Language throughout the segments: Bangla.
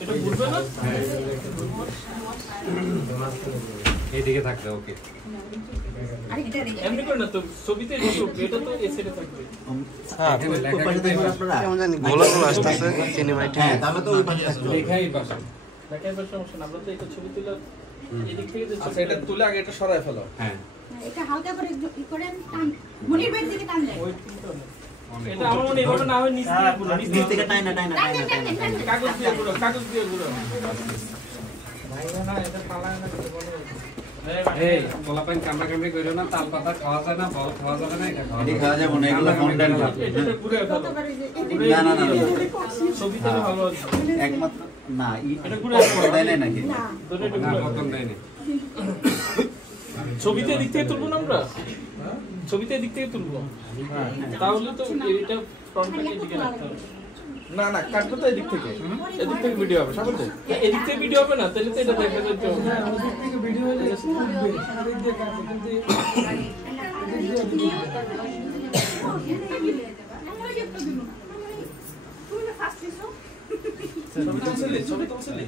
এটা ঘুরবে না এইদিকে থাকবে ওকে এমনি করে না তো ছবিতে এটা তো এই সাইডে থাকবে হ্যাঁ কেমন জানি গোলা গোলা আসতেছে সিনেমায় ঠিক হ্যাঁ তাহলে তো ওই পাশে থাকবে লেখাই পাশে দেখার সমস্যা না আমরা তো এটা ছবি তুলে এদিক থেকে যে আচ্ছা এটা তুলে আগে এটা সরায় ফেলো হ্যাঁ এটা হালকা করে ই করে টান মনির বেড দিকে টান দেয় ওই এটা আমার মনে এভাবে না হয় নিচ থেকে টাইনা কাগজ দিয়ে ঘুরো ভাইরা না এটা পালায় না কিছু বলে এই পোলাপাইন কামড়া কামড়ি কইরো না তাল পাতা খাওয়া যায় না বল খাওয়া যাবে না এটা খাওয়া যাবে না এগুলো কন্টেন্ট এটা ঘুরে ফেলো না ছবিতে ভালো একমাত্র না এটা ঘুরে দেয় না নাকি না পতন দেয় না ছবিতে দিক থেকে তুলবো না আমরা ছবিতে দিক থেকে তুলবো তাহলে তো এটা ফ্রন্টটাকে দিকে রাখতে হবে না না কাটবে তো এদিক থেকে ভিডিও হবে সামনে এদিক থেকে ভিডিও হবে না তাহলে তো এটা দেখা যাচ্ছে ওদিক থেকে ভিডিও হয়ে যাচ্ছে এদিক দিয়ে কাটবে ছবি তুলছিলি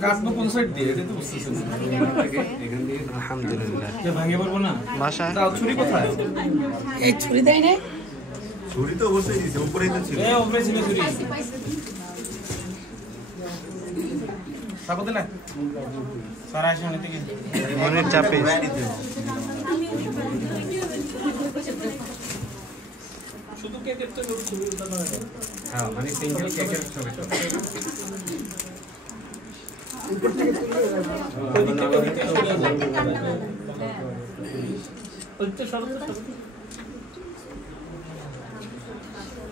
কাটবো কোন সাইড দিয়ে এটা তো বুঝতেছেন এখান দিয়ে আলহামদুলিল্লাহ যে ভাঙে পড়বো না বাসায় তাও ছুরি কোথায় এই ছুরি দেয় না ছুরি তো অবশ্যই দিছে উপরেই তো ছিল উপরে ছিল ছুরি সাবধানে না সারা আসে অনেক থেকে মনের চাপে শুধু কেকের তো ছবি উঠানো হয় হ্যাঁ মানে সিঙ্গেল কেকের ছবি তো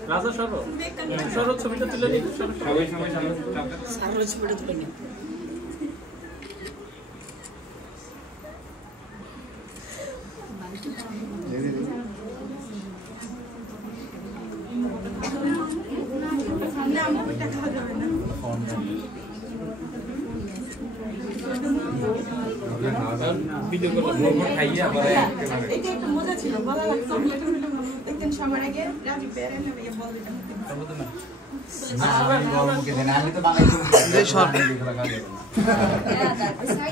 রাজা সরো ছবিটা তুলে নিই সবাই সামনে সারা ছবিটা তুলে নিই ভিডিও করলাম খাইয়ে আবার এটা একটু মজা ছিল ভালো লাগছে একদিন সবার আগে রাজীব বেরেন লাগে বল দিতাম আমি তো বাঙালি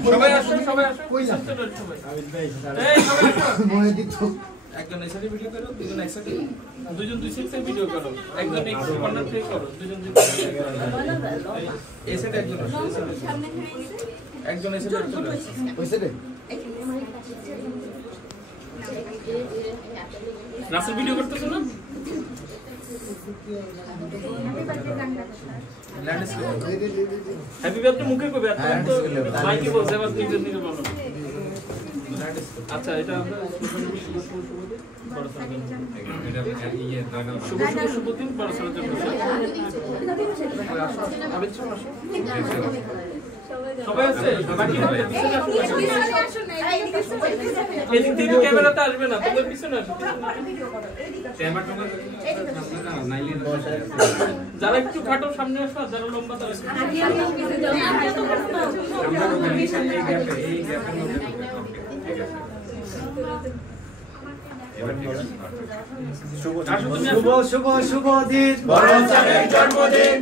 সবাই আসো কই যাচ্ছে সবাই এই সবাই আসো একজন এই সাইডে ভিডিও করো দুজন এক সাইডে দুজন দুই সাইডে ভিডিও করো একজন এক কর্নার থেকে করো দুজন দুই এই সাইডে একজন একজন এই সাইডে ওই সাইডে রাসেল ভিডিও করতেছ না হ্যাপি বার্থডে মুখে কইবে আর তো মাইকে বলছে আবার নিজে নিজে বলো আচ্ছা এটা আমরা শুভ দিন বড় সড়ক জন্য সবাই আছে বাকি এদিক থেকে ক্যামেরাতে আসবে না তোমার পিছনে আসবে যারা একটু খাটো সামনে আসো যারা লম্বা তারা শুভ শুভ দিন বড়চারের জন্মদিন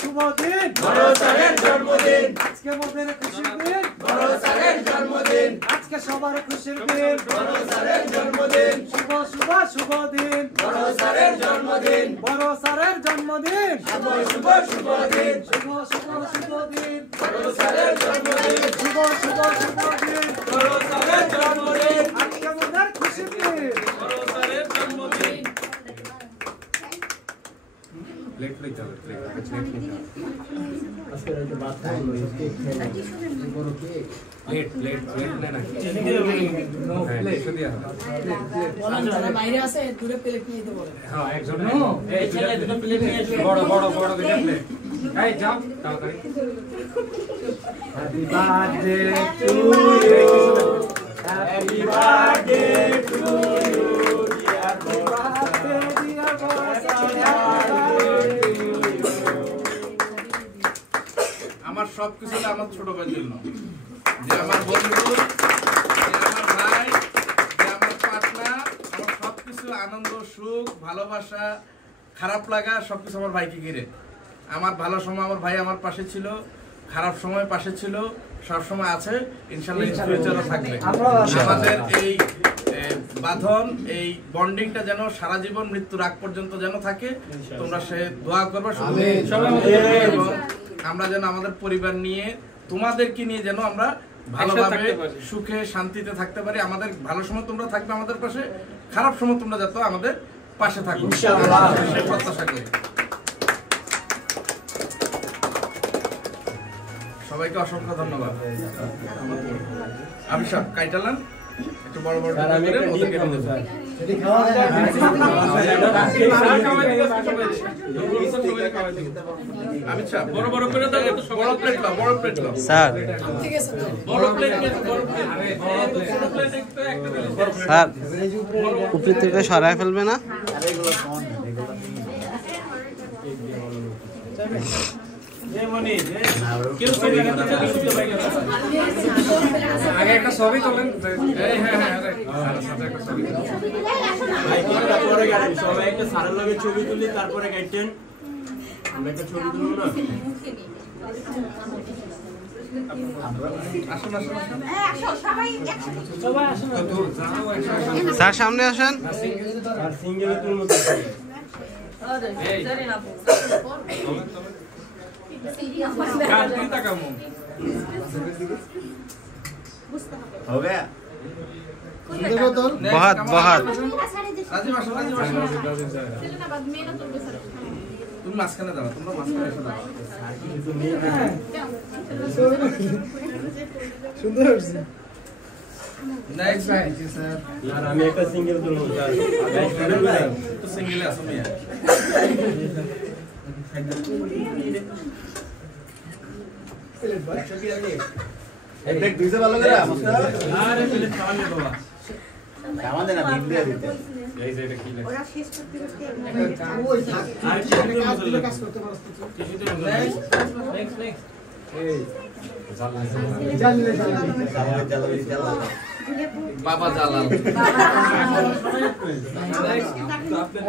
শুভ দিন বড়চারের জন্মদিন আজকে মোদের খুশির দিন বড়চারের জন্মদিন আজকে সবার খুশির দিন বড়চারের জন্মদিন শুভ দিন বড়চারের জন্মদিন বড়চারের জন্মদিন শুভ দিন শুভ দিন বড়চারের জন্মদিন শুভ দিন বড়চারের জন্মদিন আজকে মোদের খুশির দিন বড়চারের জন্মদিন প্লেট লইতে হবে প্লেট না বাইরে আছে দূরে প্লেট নিয়ে দিতে বলে হ্যাঁ একজন এই ছেলে দুটো প্লেট নিয়ে আসবে বড় দুটো প্লেট এই যাও তাড়াতাড়ি happy birthday to you happy birthday to you dear আমার সবকিছু আমার ছোট ভাইয়ের জন্য যে আমার বন্ধু যে আমার ভাই যে আমার পার্টনার আমার সবকিছু আনন্দ, সুখ, ভালোবাসা, খারাপ লাগা সবকিছু আমার ভাইকে ঘিরে। আমার ভালো সময় আমার ভাই আমার পাশে ছিল, খারাপ সময় পাশে ছিল, সব সময় আছে, ইনশাআল্লাহ ফিউচারও থাকবে। আমাদের এই বাঁধন, এই বন্ডিংটা যেন সারা জীবন মৃত্যুর আগ পর্যন্ত যেন থাকে, তোমরা সে দোয়া করবে। আমরা যেন আমাদের পরিবার নিয়ে, তোমাদেরকে নিয়ে যেন আমরা ভালোভাবে সুখে শান্তিতে থাকতে পারি। আমাদের ভালো সময় তোমরা থাকবে আমাদের পাশে, খারাপ সময় তোমরা যাতে আমাদের পাশে থাকো, সেই প্রত্যাশা করি। সবাইকে অসংখ্য ধন্যবাদ। আমি সব কাইটালাম একটু বড় বড় করে ওদেরকে দিয়ে দেব। আমি সব বড় বড় করে দাও, একটু বড় প্লেট নাও, বড় প্লেট নাও স্যার। ঠিক আছে বড় প্লেট নিয়ে বড় প্লেট, আরে ছোট প্লেট একটা স্যার উপরে থেকে সরায় ফেলবে না? আরে এগুলো ফোন আগে একটা ছবি তোলেন। সবাই একটা সারের লগে ছবি তুলি, তারপরে গাইতেন আমরা একটা ছবি তুলবো না? স্যার সামনে আসেন। আর সিঙ্গেলে তুলবো। हो गया बहुत बहुत রাজীব আসো, রাজীব আসো, তুমি মাঝখানে দাও, তোমরা মাঝখানে এসে দাও। সুন্দর হচ্ছে। নেক্সট স্যার यार আমি একটা সিঙ্গেল তুলবো স্যার। তো সিঙ্গেলে আসো মিয়া। एक दूसरे वालों का मुस्ताद আরে প্লেট খাওয়া নেই বাবা। सामान देना भीम दे देते ওরা শেষ করতে করতে আর কি কাজগুলো কাজ করতে পারছ তো? নেক্সট নেক্সট জানলে चलो चलो বাবা জালাল।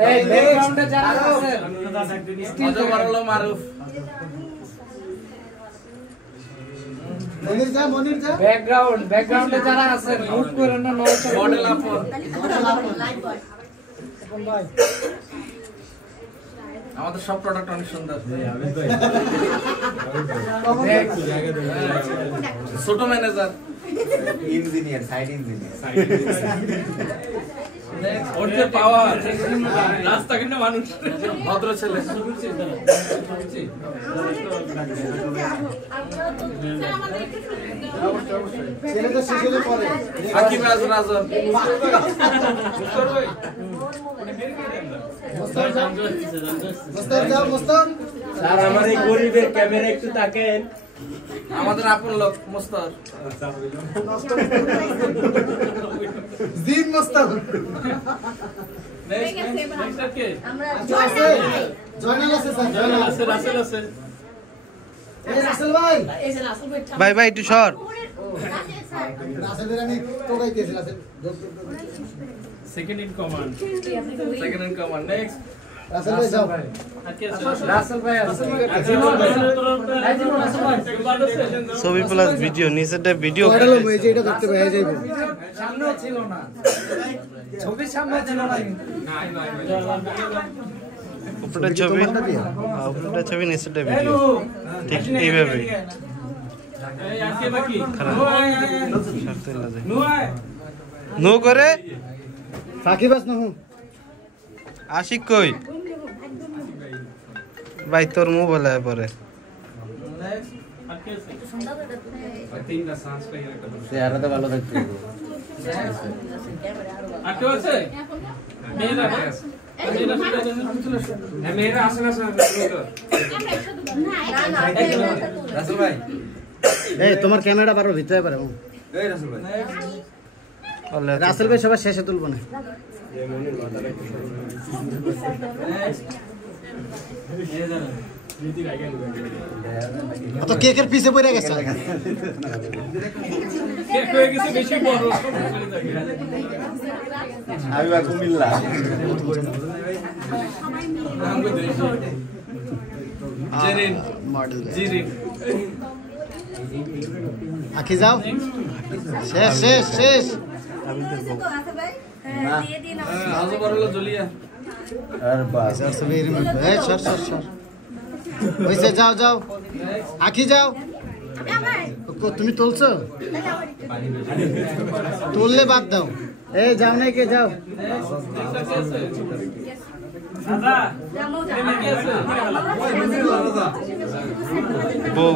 এই ব্যাকগ্রাউন্ডে যারা আছেন অজগর হলো মারুফ। মনির যা ব্যাকগ্রাউন্ডে যারা আছেন মুভ করেন না, নড়চড় মডেল আপন। ভাই আমাদের সব প্রোডাক্ট অনেক সুন্দর। ছোট ম্যানেজার, इंजीनियर साइड इंजीनियर ওর যে পাওয়ার, রাস্তা কিন্তু মানুষ ভদ্র ছেলে। ছেলে তো শেষ হলে পরে আকিব রাজ রাজন। মোস্তাক যাও মোস্তাক স্যার আমার এই গরিবের ক্যামেরা একটু তাকেন। আমাদের আপন লোক মুস্তার। জিন মোস্তাক নেক্সট কে আছে জয়নাল আছে স্যার জয়নাল আছে, রাসেল আছে। এই রাসেল ভাই ভাই ভাই একটু সর। রাসেলের আমি তো গাইতেছি Russel second in command, second in command. Next Russel ভাই যাও আর কে আছে? রাসেল ভাই আছে। জীবন রাসেল ভাই ছবি প্লাস ভিডিও, নিচেরটা ভিডিও। পড়ালো এই যে এটা ধরতে পারে যাইব সামনেও ছিল না, ছবির সামনে ছিল না। উপরেটা ছবি, উপরেটা ছবি, নিচেরটা ভিডিও, ঠিক এইভাবে। এই আর কে বাকি? খারাপ সারতে লাগে নুয়াই নো করে সাকিব আস না হুম আশিক কই ভাই, তোর মোবাইল আয় পরে। আর কে আছে? তিনটা চান্স পাই একটা বড়। यार तो ভালো থাকতে আর কে আছে? মেয়েরা আছে। মেয়েরা চলে আসুন। হ্যাঁ মেয়েরা আসেন আসেন। রাসেল ভাই এই তোমার ক্যামেরা বারো ভিতরে পারে এই রাসেল ভাই রাসেল ভাই সবার শেষে তুলবো না এই জানেন তো কেকের পিছে পড়ে গেছে কেক হয়ে গেছে বেশি বড় আমি বা কুমিল্লা জেরিন মডেল জিরিন আঁকি যাও শেষ শেষ শেষ আজও বড় হলো জলিয়া আর বাস সর সব এর মধ্যে এই সর সর সর ওইসে যাও যাও আঁকি যাও তুমি তুলছো তুললে বাদ দাও এই যাও নাই কে যাও দাদা এমনি কি আছে বউ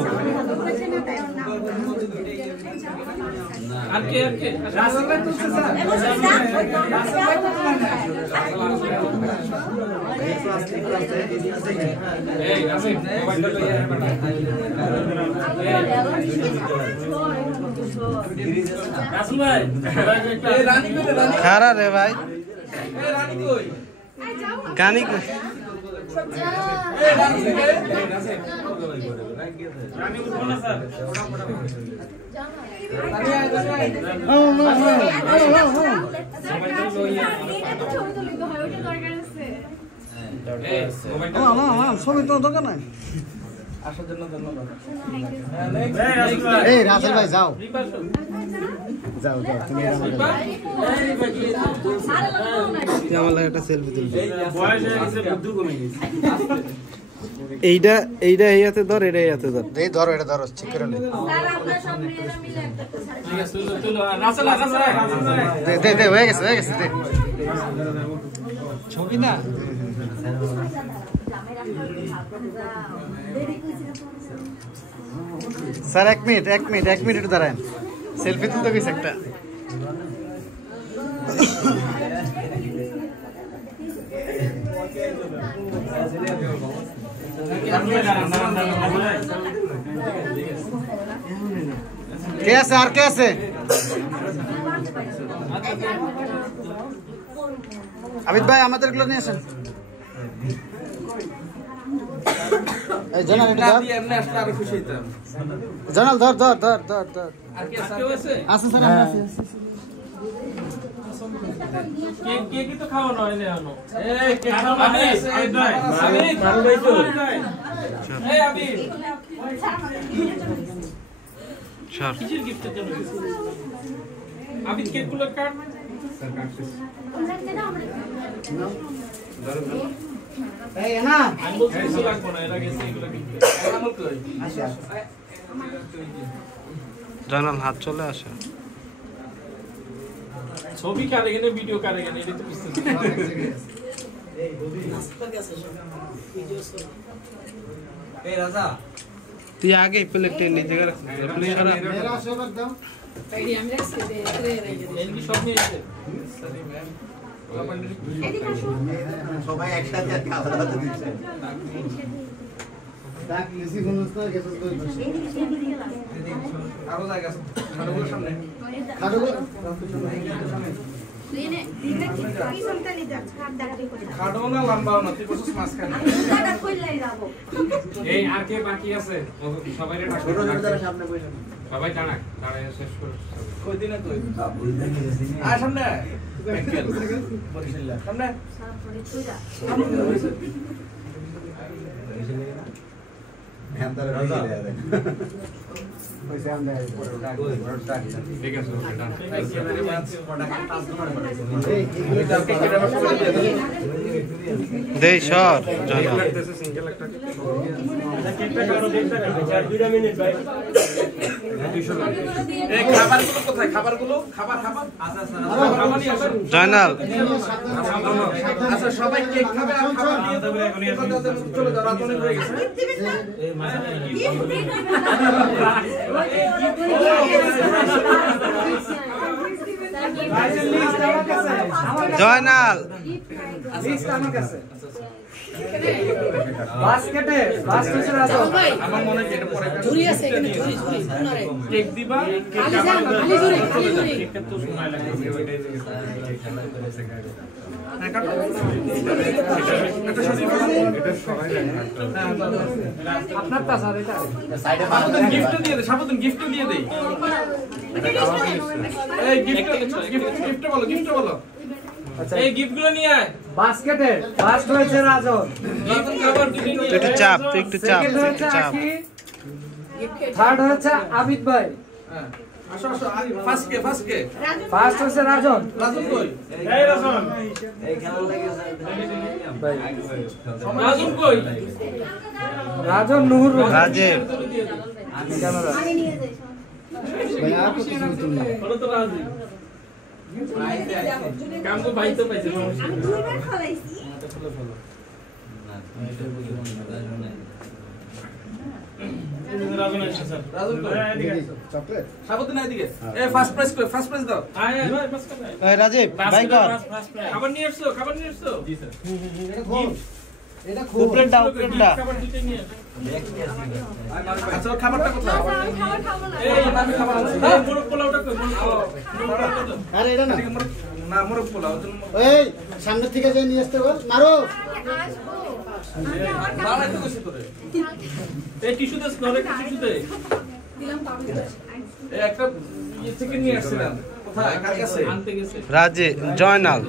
আর কে রাসেল ভাই তো এই রাসেল মোবাইলটা লইয়া বেটা রাসেল ভাই এই রানী কই রানী খারা রে ভাই এই রানী কই গানি এই রানী কই রানী উঠো না স্যার ছবি তো দরকার নাই আসার জন্য ধন্যবাদ এই রাসেল ভাই যাও যাও যাও তুমি আমার লাগে একটা সেলফি তুলবে বয়স হয়ে গেছে বুদ্ধি কমে গেছে এইটা এইটা এই হাতে ধর এটা এই হাতে ধর এই ধরো এটা ধরো ঠিক করে নে ঠিক আছে তুলো রাসেল দে দে দে হয়ে গেছে দে ছবি না স্যার এক মিনিট একটু দাঁড়ান সেলফি তুলতে গেছে একটা কে আছে আর কে আছে আবিদ ভাই আমাদের গুলো নিয়ে আসেন এই জানাল এটা ধর এমনি আসলে আরো খুশি হইতাম জানাল ধর ধর ধর ধর ধর আর কে আছে আসেন স্যার আমরা আছি কে কি তো খাওয়া নয় না আনো এই কে খাওয়া আছে এই ভাই মারু ভাই তো এই আবির সর কিসের গিফটের জন্য আবির কেক গুলো কাট এই না আমি বলছি কিছু লাগবে না এরা গেছে এগুলো কিনতে আমার কই জানাল হাত চলে আসে ছবি কারে গেলে ভিডিও কারে গেলে এটা তো বুঝতেছি এই রাজা তুই আগে প্লেটে নিচে রাখ মেরা সেবার দাও এই কি সব নিয়ে এসেছে সবাই একসাথে আর খাওয়া দাওয়া দিচ্ছে ডাক লিসি গুনস না গেছস তো আরো জায়গা আছে খাটগুলোর সামনে খাটো খাটও না লম্বাও না তুই বসে মাঝখানে এই আর কে বাকি আছে সবাই রে ডাক ছোট ছোট যারা সামনে বসে সবাই টানাক দাঁড়ায় শেষ করে কই দিনে তুই আয় সামনে ব্যাংকেল বরিশাল সামনে হ্যান্দারে রাজা পয়সা আমরা ঠিক আছে ওকে ডান দে সর জানাল লাগতেছে সিঙ্গেল একটা এই খাবারগুলো কোথায় খাবারগুলো খাবার আচ্ছা খাবার নিয়ে আসেন জানাল আচ্ছা সবাই কেক খাবে আর খাবার নিয়ে যাবে চলে যাও রাত অনেক হয়ে গেছে জয়নাল লিস্ট আমার কাছে বাস্কেটে ফার্স্ট হচ্ছে রাজু আমার মনে হয় এটা পরে ঝুরি আছে এখানে ঝুরি ঝুরি কোনারে কেক দিবা খালি যান খালি ঝুরি খালি ঝুরি কেকটা তো সময় লাগবে ওইটাই আপনার তা স্যার এটা গিফট দিয়ে দে সাবধান গিফট দিয়ে দে এই গিফট বলো আচ্ছা এই গিফটগুলো নিয়ে আয় বাস্কেটে ফার্স্ট হয়েছে রাজু রাজন খাবার দুটো নিয়ে তুই একটু চাপ তুই একটু চাপ সেকেন্ড তুই হচ্ছে একটু চাপ আখি থার্ড হচ্ছে আবিদ ভাই হ্যাঁ আসো ফার্স্ট কে ফার্স্ট হচ্ছে রাজন রাজন কই এই রাজন ভাই রাজন কই রাজন নুহুর রাজীব ক্যামেরা ভাই আর কিছু তুমি না বলো তো রাজি কাম তো ভাই তো পাইছে সমস্যা আমি দুইবার খালাইছি রাজন আছে স্যার রাজন কই চকলেট সাবধান এদিকে এই ফার্স্ট প্রাইজ দাও আয় আয় ভাই বাস কর এই রাজীব ভাই কর খাবার নিয়ে আসছো জি স্যার এটা খুব উপরের দাও উপরের দাও খাবার দিতে নিয়ে আচ্ছা খাবারটা কোথায় আমি খাবার খাবো না এই আমি খাবার আনছি এই মোরগ পোলাওটা কই মোরগ পোলাও আরে এটা না না মোরগ পোলাও এই সামনে থেকে যে নিয়ে আসতে বল মারো আসবো দাঁড়াই তো কইছি তোরে এই টিস্যু দে নরে টিস্যু দে দিলাম পাবি এই একটা থেকে নিয়ে আসছিলাম কোথায় কার কাছে আনতে গেছে রাজীব জয়নাল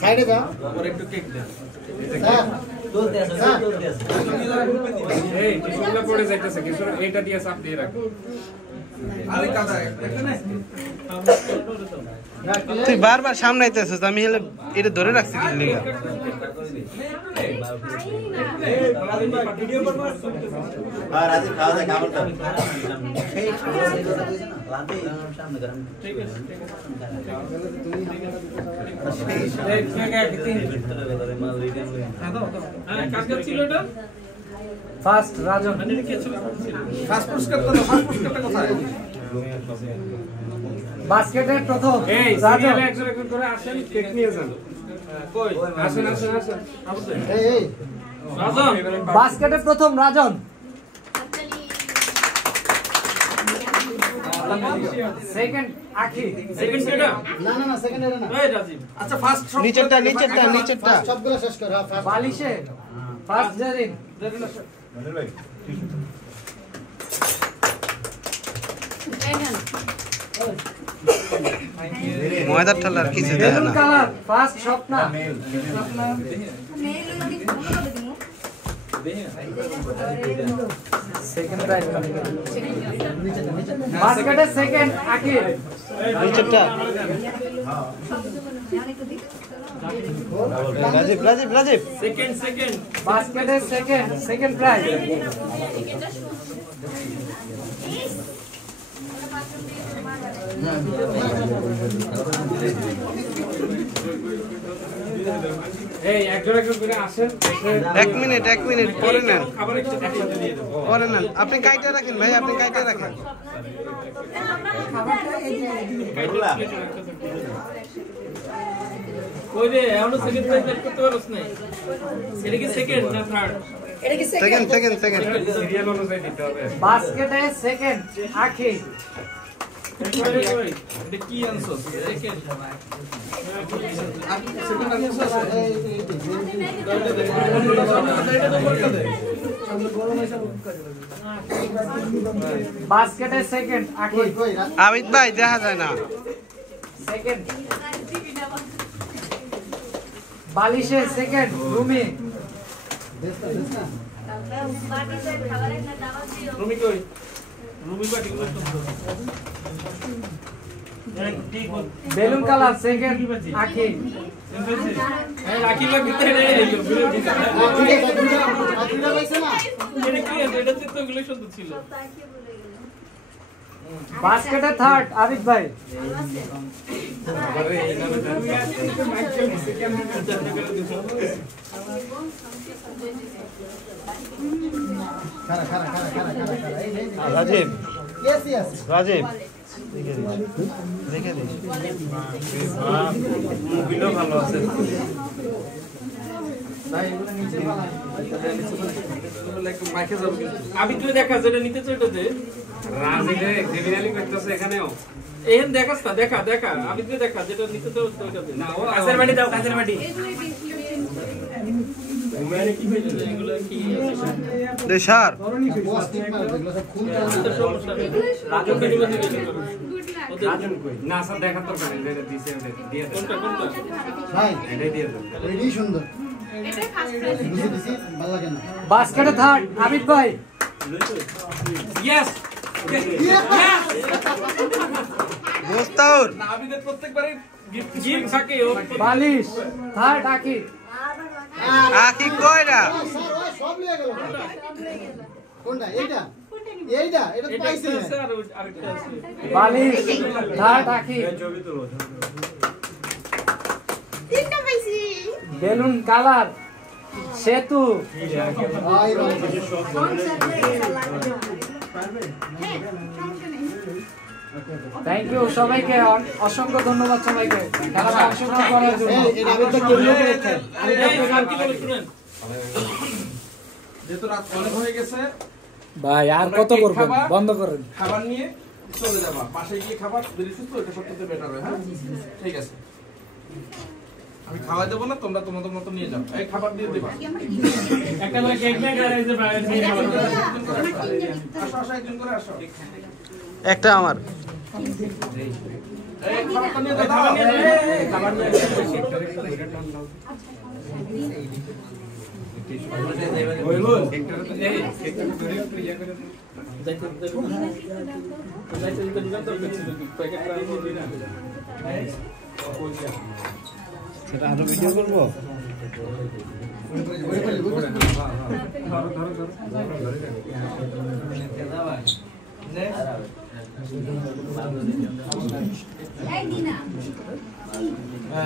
সাইডে যাও ওর একটু কেক দে স্যার স্যার এই টিস্যুগুলো পড়ে যাইতেছে কিছু এইটা দিয়ে চাপ দিয়ে রাখ আরে কাদা এখানে তুই বারবার সামনে আইতেছিস আমি হলে এটা ধরে রাখছি কি লিগা আর আজ খাওয়া দাওয়া কেমন দাও ঠিক আছে এই কেক এক তিন হ্যাঁ কাজ ছিল এটা ফার্স্ট রাজন মানে কি ছিল ফার্স্ট পুরস্কারটা কোথায় বাস্কেটের প্রথম এই রাজন। সিরিয়ালে একজন একজন করে আসেন কেক নিয়ে যান কই আসেন এই রাজন বাস্কেটের প্রথম রাজন সেকেন্ড আখি সেকেন্ড কেটা না না না সেকেন্ড এটা না এই রাজীব আচ্ছা ফার্স্ট নিচেরটা ফার্স্ট সবগুলো শেষ করো হ্যাঁ ফার্স্ট বালিশে ফার্স্ট জারিন ময়দার ঠালার কিছু দেয় বেলুন না কালার ফার্স্ট স্বপ্না মেল লাগি ফোন করে দিমু সেকেন্ড প্রাইজ বাস্কেটের সেকেন্ড আখি নিচেরটা রাজীব রাজীব রাজীব সেকেন্ড বাস্কেটের সেকেন্ড প্রাইজ এই একজন একজন করে আসেন এক মিনিট পরে নেন খাবার একসাথে দিয়ে দেবো পরে নেন আপনি কাইটা রাখেন ভাই আপনি কাইটা রাখেন ওই রে এখনো সেকেন্ড প্রাইজ বের করতে পারছ না এটা কি সেকেন্ড না থার্ড এটা কি সেকেন্ড সিরিয়াল অনুযায়ী দিতে হবে বাস্কেটের সেকেন্ড আখি এটা কি আনছো সেকেন্ড বাস্কেটের সেকেন্ড আখি আবিদ ভাই দেখা যায় না সেকেন্ড বালিশের সেকেন্ড রুমি রুমি কই রুমি বাটি গুলো তো ঠিক বেলুন কালার সেকেন্ড আখি এই রাখি লাগতে রে আখিরা পাইছে না এটা কি এটা চিত্রগুলো সুন্দর ছিল বাস্কেটের থার্ড আবিদ ভাই খারা এই রাজীব ইয়েস ইয়েস রাজীব রেখে দিস মুভিলো ভালো আছে আমি তুই দেখা যেটা নিতে চাই ওটা দে রাজিলে ক্রিমিনালি করতেছে এখানেও এহেন দেখাস না দেখা দেখা আমি তুই দেখা যেটা নিতে চাই ওটা দে না ও কাছের বাড়ি দাও কাছের বাড়ি এগুলো কি দে স্যার রাজুকে নিবে দিকে রাজন কই না স্যার দেখার দরকার নেই এটা দিছে দিয়ে দেন কোনটা কোনটা ভাই এটাই দিয়ে দেন এটাই সুন্দর বুঝে দিছি ভালো লাগে না বাস্কেটে থার্ড আবিদ ভাই ইয়েস দোস্তাউর আবিদের প্রত্যেকবারই গিফট থাকে ও বালিশ থার্ড আকি আকি কয়টা স্যার ওই সব নিয়ে গেল কোনটা এইটা এইটা এটা তো পাইছি না। আছে আর আরেকটা আছে বালিশ থার্ড আকি ছবি তুলো তিনটা পাইছি বেলুন কালার সেতু আই ভাই থ্যাংক ইউ সবাইকে অসংখ্য ধন্যবাদ সবাইকে খেলাতে অংশগ্রহণ করার জন্য এটা আবেদন কেমনে রেখে আর কি বলে শুনেন যেহেতু রাত অনেক হয়ে গেছে ভাই আর কত করবেন বন্ধ করেন খাবার নিয়ে চলে যাবা পাশে গিয়ে খাবার যদি সুস্থ এটা সবথেকে বেটার হয় হ্যাঁ ঠিক আছে আমি খাওয়া দেবো না তোমরা তোমাদের মতো নিয়ে যাও এই খাবার দিয়ে দিবা একটা করে কেক ব্যাগ আর এই যে বাইরে নিয়ে যাবেন আসো আসো একজন করে আসো একটা আমার এই খাবারটা নিয়ে দাও খাবার নিয়ে সেক্টরে তো এই সেক্টরে ধরে একটু ইয়া করে দেন যাইতে দিবেন তো কিছু প্যাকেটটা দিয়ে না সেটা আরো ভিডিও করবো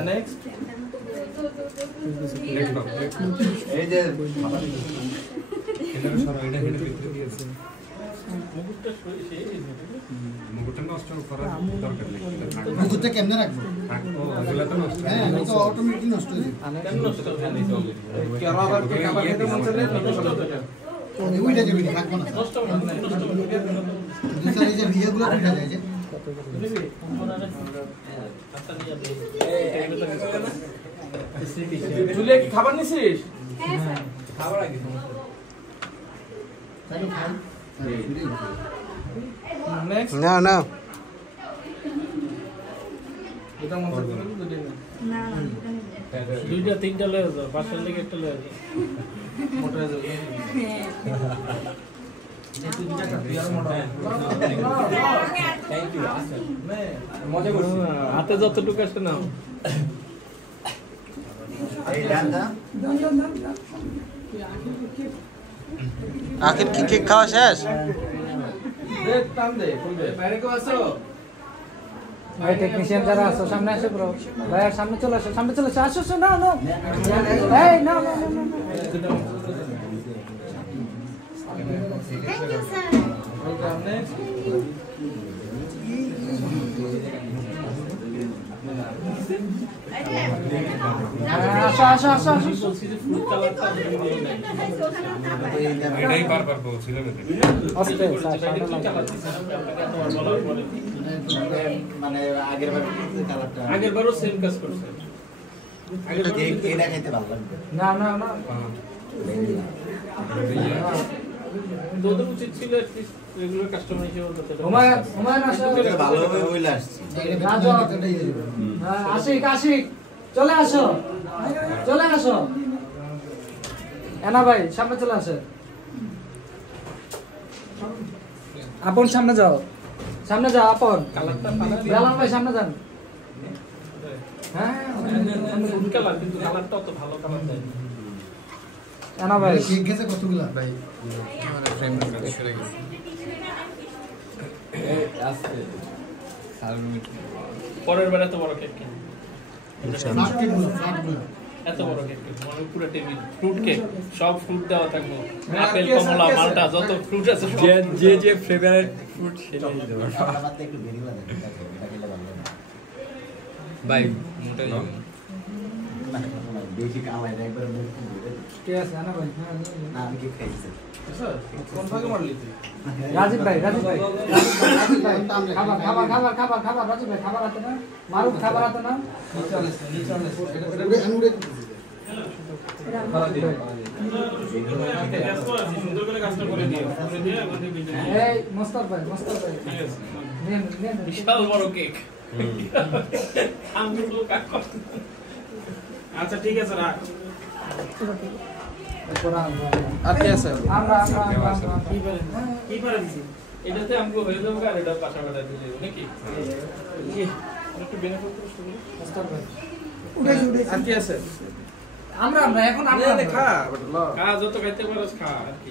নেক্সট এই যে মুকুটটা নষ্ট করার দরকার নেই মুকুটটা কেমনে রাখবো থাকো ওগুলা তো নষ্ট হ্যাঁ এটা তো অটোমেটিক নষ্ট হয়ে যাবে কেন আবার খাবার খেতে মন চাইলে ওইটা যাবে না রাখবো না দুই যে ভিডিওগুলো উঠে যায় যে জুলিয়া কি খাবার নিছিস খাবার আগে তাহলে খাই নেক্সট না না এটা মন চাইলে দুটো না দুইটা তিনটা লয়ে যাও পাশের দিকে একটা লয়ে যাও মোটা হয়ে যাবে থ্যাংক ইউ মজা করছি হাতে যতটুকু আসে নাও এই ডান্ডা আখির কি কেক খাওয়া শেষ টান দে ফুল দে বাইরে কেউ আসো ভাই টেকনিশিয়ান যারা আছো সামনে আসো ব্রো ভাই আর সামনে চলে আসো আসো আসো না না এই না না না thank you sir welcome next আসো আসো আসো আসো বলছি যে ফ্রুট কালারটা এটাই বারবার বলছিলাম আস্তে স্যার কি কালার দিছেন আপনাকে এতবার বলার পরে মানে আগের বার কালারটা আগের বারও সেম কাজ করছে এটা খাইতে ভালো লাগবে না না না তোদের উচিত ছিল অ্যাটলিস্ট রেগুলার কাস্টমার হিসেবে করতে হুমায়ুন আসো এটা ভালোভাবে হইলে আসছে রাজু হ্যাঁ আশিক আশিক চলে আসো এনা ভাই সামনে চলে আসো আপন সামনে যাও আপন কালারটা জালাল ভাই সামনে যান হ্যাঁ ফুড কালার কিন্তু কালারটা অত ভালো কালার দেয় না। এনা ভাই কেক গেছে কতগুলা ভাই পরের বার এত বড় কেক কিনে ফ্লাট কেকগুলো ফ্লাটগুলো এত বড় কেক মানে পুরো টেবিল ফ্রুট কেক সব ফ্রুট দেওয়া থাকবে আপেল কমলা মালটা যত ফ্রুট আছে সব যে ফেভারিট ফ্রুট সেটাই দেবো আমারটা একটু বেরি লাগে এটা খেলে ভালো লাগে ভাই মোটাই বেশি কামাই না একবার মুখ কে আছে না ভাই? না আমি কি খাইছি কোন ভাগে মারলি তুই? রাজীব ভাই খাবার রাজীব ভাই খাবার আছে না? মারুফ খাবার আছে না? সুন্দর করে কাজটা করে দিও এই মোস্তাক ভাই নেন বিশাল বড় কেক আমি তো কাক আচ্ছা ঠিক আছে রাখ আর কি আছে? আমরা কি করে দিছি এটাতে আমগো হয়ে যাবে আর এটা পাশাপাশি দিয়ে দেব নাকি একটু বেনিফিট করতে হবে মোস্তাক ভাই আর কি আছে? আমরা এখন আমরা খা খা যত খাইতে পারোস খা আর কি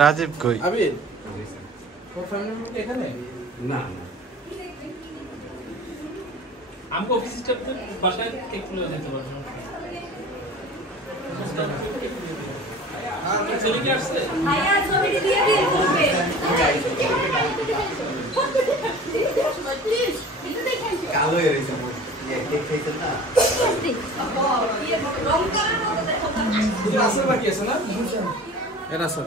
রাজীব কই? আবির তোর ফ্যামিলি এখানে না আমগো অফিস স্টাফদের বাসায় কেক তুলে দিতে পারবো ছেলে কি আসছে ভাইয়া ছবিটি দিয়ে দিন করবে প্লিজ এটা দেখেন কালো হয়ে রয়েছে কেক খাইছেন না রং করার মতো দেখো আছে বাকি আছে না? এর আছে